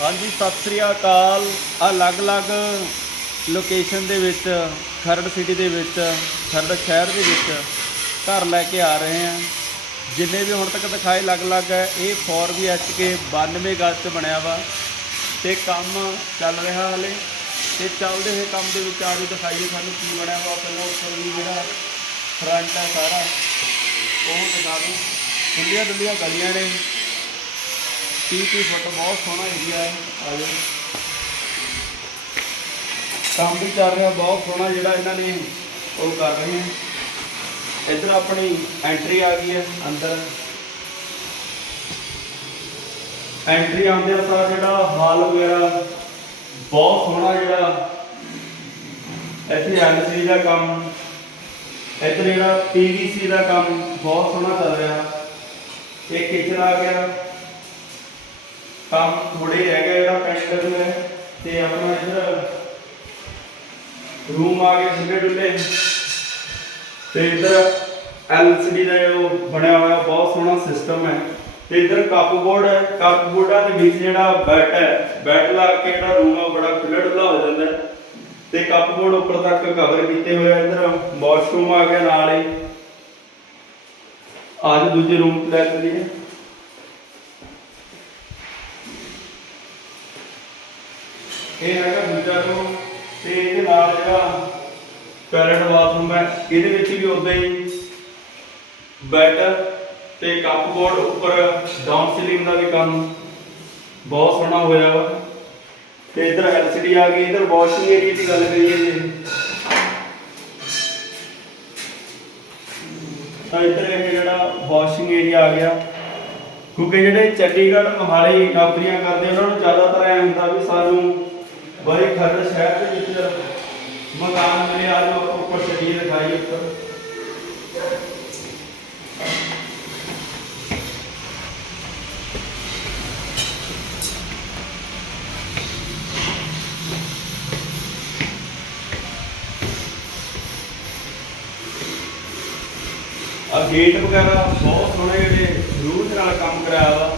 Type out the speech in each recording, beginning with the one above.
ਹਾਂਜੀ, ਸਤਿ ਸ੍ਰੀ ਅਕਾਲ। ਅਲੱਗ-ਅਲੱਗ ਲੋਕੇਸ਼ਨ ਦੇ ਵਿੱਚ, ਖਰੜ ਸਿਟੀ ਦੇ ਵਿੱਚ, ਖਰੜ ਸ਼ਹਿਰ ਦੇ ਵਿੱਚ ਘਰ ਲੈ ਕੇ ਆ ਰਹੇ ਹਾਂ। ਜਿੰਨੇ ਵੀ ਹੁਣ ਤੱਕ ਦਿਖਾਏ ਅਲੱਗ-ਅਲੱਗ ਹੈ, ਇਹ 4BHK 92 ਗਜ਼ 'ਚ ਬਣਿਆ ਵਾ। ਤੇ ਕੰਮ ਚੱਲ ਰਿਹਾ ਹਲੇ। ਤੇ ਚੱਲਦੇ ਹੋਏ ਕੰਮ ਦੇ ਵਿੱਚ ਆ ਵੀ ਦਿਖਾਈਏ ਸਾਨੂੰ ਕੀ ਬਣਿਆ ਵਾ। ਪਹਿਲਾਂ ਉੱਪਰ ਵੀ ਜਿਹੜਾ ਫਰੰਟ ਹੈ ਸਾਰਾ, ਉਹ ਦਿਖਾ ਦਿਓ। ਖੁੱਲੀਆਂ ਡੁੱਲੀਆਂ ਗਲੀਆਂ ਨੇ। 30 30 ਫੁੱਟ, ਬਹੁਤ ਸੋਹਣਾ ਏਰੀਆ ਹੈ। ਆ ਜਾਓ। ਕੰਮ ਵੀ ਚੱਲ ਰਿਹਾ, ਬਹੁਤ ਸੋਹਣਾ ਜਿਹੜਾ ਇਹਨਾਂ ਨੇ ਉਹ ਕਰ ਰਹੇ ਹੈ ਇੱਧਰ ਆਪਣੀ ਐਂਟਰੀ ਆ ਗਈ ਹੈ, ਅੰਦਰ। ਐਂਟਰੀ ਆਉਂਦੇ ਸਾਰ ਜਿਹੜਾ ਹਾਲ ਵਗੈਰਾ ਬਹੁਤ ਸੋਹਣਾ ਜਿਹੜਾ ਇੱਥੇ ਐਲਸੀਡੀ ਦਾ ਕੰਮ, ਇੱਧਰ ਜਿਹੜਾ ਪੀਵੀਸੀ ਦਾ ਕੰਮ ਬਹੁਤ ਸੋਹਣਾ ਚੱਲ ਰਿਹਾ। ਇਹ ਕਿਚਨ ਆ ਗਿਆ। ਕੰਮ ਥੋੜੇ ਰਹਿ ਗਿਆ ਜਿਹੜਾ ਪੈਂਟਰ ਨੂੰ ਹੈ ਤੇ ਆਪਣਾ ਇੱਧਰ ਰੂਮ ਆ ਗਏ ਖੁੱਲੇ ਡੁੱਲੇ। ਤੇ ਇੱਧਰ ਐਲਸੀਡੀ ਦਾ ਜੋ ਬਣਿਆ ਹੋਇਆ, ਬਹੁਤ ਸੋਹਣਾ ਸਿਸਟਮ ਹੈ। ਤੇ ਇੱਧਰ ਕੱਪ ਬੋਰਡ ਹੈ। ਕੱਪ ਬੋਰਡਾਂ ਦੇ ਵਿੱਚ ਜਿਹੜਾ ਬੈੱਡ ਹੈ ਬੈੱਡ ਲਾ ਕੇ ਜਿਹੜਾ ਰੂਮ ਆ ਬੜਾ ਖੁੱਲ੍ਹਾ ਡੁੱਲਾ ਹੋ ਜਾਂਦਾ ਹੈ। ਤੇ ਕੱਪ ਬੋਰਡ ਉੱਪਰ ਤੱਕ ਕਵਰ ਕੀਤੇ ਹੋਏ ਆ ਇੱਧਰ। ਵਾਸ਼ਰੂਮ ਆ ਗਿਆ ਨਾਲ ਹੀ। ਅੱਜ ਦੂਜੇ ਰੂਮ ਤੇ ਲੈ ਚਲੀਏ। ਇਹ ਹੈਗਾ ਦੂਜਾ ਰੂਮ ਤੇ ਇਹਦੇ ਨਾਲ ਜਿਹੜਾ ਟਾਇਲਟ ਬਾਥਰੂਮ ਹੈ। ਇਹਦੇ ਵਿੱਚ ਵੀ ਉਦਾਂ ਹੀ ਬੈੱਡ ਤੇ ਕੱਪਬੋਰਡ ਉੱਪਰ ਡਾਊਨ ਸੀਲਿੰਗ ਦਾ ਵੀ ਕੰਮ ਬਹੁਤ ਸੋਹਣਾ ਹੋਇਆ ਵਾ। ਤੇ ਇਧਰ ਐਲਸੀਡੀ ਆ ਗਈ, ਇਧਰ ਵਾਸ਼ਿੰਗ ਏਰੀਆ ਦੀ ਗੱਲ ਕਰੀਏ ਜੇ। ਤਾਂ ਇਧਰ ਇਹ ਜਿਹੜਾ ਵਾਸ਼ਿੰਗ ਏਰੀਆ ਆ ਗਿਆ। ਕਿਉਂਕਿ ਜਿਹੜੇ ਚੰਡੀਗੜ੍ਹ, ਮੋਹਾਲੀ ਨੌਕਰੀਆਂ ਕਰਦੇ, ਉਹਨਾਂ ਨੂੰ ਜ਼ਿਆਦਾਤਰ ਐ ਹੁੰਦਾ ਵੀ ਸਾਨੂੰ ਬੜੇ ਖਰੜ ਸ਼ਹਿਰ ਦੇ ਵਿੱਚ ਮਕਾਨ ਮਿਲੇ ਆ ਜੋ ਆਪਾਂ ਉੱਪਰ ਛੱਡੀਏ ਦਿਖਾਈਏ ਆ ਗੇਟ ਵਗੈਰਾ ਬਹੁਤ ਸੋਹਣੇ ਜਿਹੜੇ ਰੂਹ ਦੇ ਨਾਲ ਕੰਮ ਕਰਾਇਆ ਵਾ।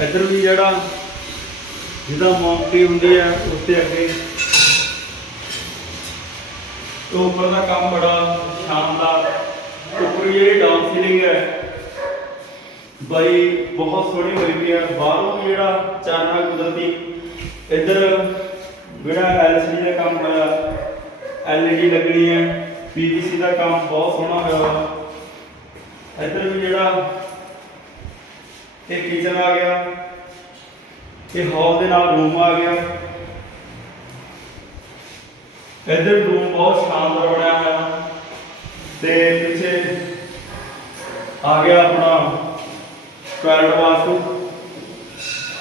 ਇੱਧਰ ਵੀ ਜਿਹੜਾ ਜਿਹਦਾ ਮੌਂਟੀ ਹੁੰਦੀ ਹੈ ਉਸ ਅੱਗੇ ਤੋਂ ਉੱਪਰ ਦਾ ਕੰਮ ਬੜਾ ਸ਼ਾਨਦਾਰ ਉੱਪਰ ਜਿਹੜੀ ਡਾਊਨ ਸੀਲਿੰਗ ਹੈ, ਬਈ ਬਹੁਤ ਸੋਹਣੀ ਬਣੀ ਹੈ। ਬਾਹਰੋਂ ਵੀ ਜਿਹੜਾ ਚਾਨਣਾ ਕੁਦਰਤੀ, ਇੱਧਰ ਜਿਹੜਾ ਐਲਸੀਡੀ ਦਾ ਕੰਮ ਹੋਇਆ ਐਲਈਡੀ ਲੱਗਣੀ ਹੈ ਪੀਵੀਸੀ ਦਾ ਕੰਮ ਬਹੁਤ ਸੋਹਣਾ ਹੋਇਆ ਇੱਧਰ ਵੀ ਜਿਹੜਾ ਇਹ ਕਿਚਨ ਆ ਗਿਆ। ਇਹ ਹਾਲ ਦੇ ਨਾਲ ਰੂਮ ਆ ਗਿਆ। ਇੱਧਰ ਰੂਮ ਬਹੁਤ ਸ਼ਾਨਦਾਰ ਬਣਿਆ ਹੋਇਆ। ਤੇ ਪਿੱਛੇ ਆ ਗਿਆ ਆਪਣਾ ਟਾਇਲਟ ਬਾਥਰੂਮ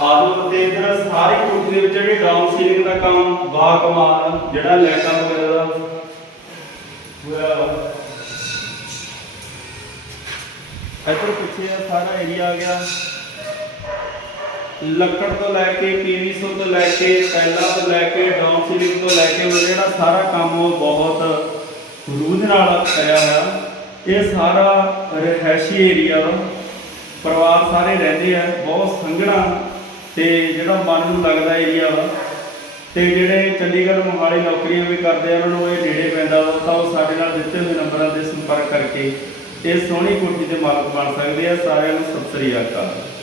ਆਦੋ ਤੇ ਇਧਰ ਸਾਰੀ ਕੋਠੀ ਦੇ ਵਿੱਚ ਜਿਹੜੀ ਡਾਊਨ ਸੀਲਿੰਗ ਦਾ ਕੰਮ ਬਾ ਕਮਾਲ, ਜਿਹੜਾ ਲਾਈਟਾਂ ਵਗੈਰਾ ਦਾ। ਹੋਇਆ ਇੱਧਰ ਪਿੱਛੇ ਸਾਰਾ ਏਰੀਆ ਆ ਗਿਆ। ਲੱਕੜ ਤੋਂ ਲੈ ਕੇ ਪੀਵੀ ਸੋ ਤੋਂ ਲੈ ਕੇ ਪਹਿਲਾ ਤੋਂ ਲੈ ਕੇ ਡਾਊਨ ਸੀਲਿੰਗ ਤੋਂ ਲੈ ਕੇ ਉਹ ਜਿਹੜਾ ਸਾਰਾ ਕੰਮ ਉਹ ਬਹੁਤ ਰੂਝ ਨਾਲ ਕਰਿਆ ਹੋਇਆ। ਇਹ ਸਾਰਾ ਰਹਿਸ਼ੀ ਏਰੀਆ ਪਰਿਵਾਰ ਸਾਰੇ ਰਹਿੰਦੇ ਆ, ਬਹੁਤ ਸੰਘਣਾ ਤੇ ਜਿਹੜਾ ਮਨ ਨੂੰ ਲੱਗਦਾ ਏਰੀਆ ਵਾ। ਤੇ ਜਿਹੜੇ ਚੰਡੀਗੜ੍ਹ ਮੋਹਾਲੀ ਨੌਕਰੀਆਂ ਵੀ ਕਰਦੇ ਆ, ਉਹਨਾਂ ਨੂੰ ਇਹ ਨੇੜੇ ਪੈਂਦਾ ਵਾ, ਤਾਂ ਉਹ ਸਾਡੇ ਨਾਲ ਦਿੱਤੇ ਹੋਏ ਨੰਬਰਾਂ ਤੇ ਸੰਪਰਕ ਕਰਕੇ ਇਹ ਸੋਹਣੀ ਕੋਠੀ ਦੇ ਮਾਲਕ ਬਣ ਸਕਦੇ ਆ। ਸਾਰਿਆਂ ਨੂੰ ਸਤਿ ਸ੍ਰੀ ਅਕਾਲ।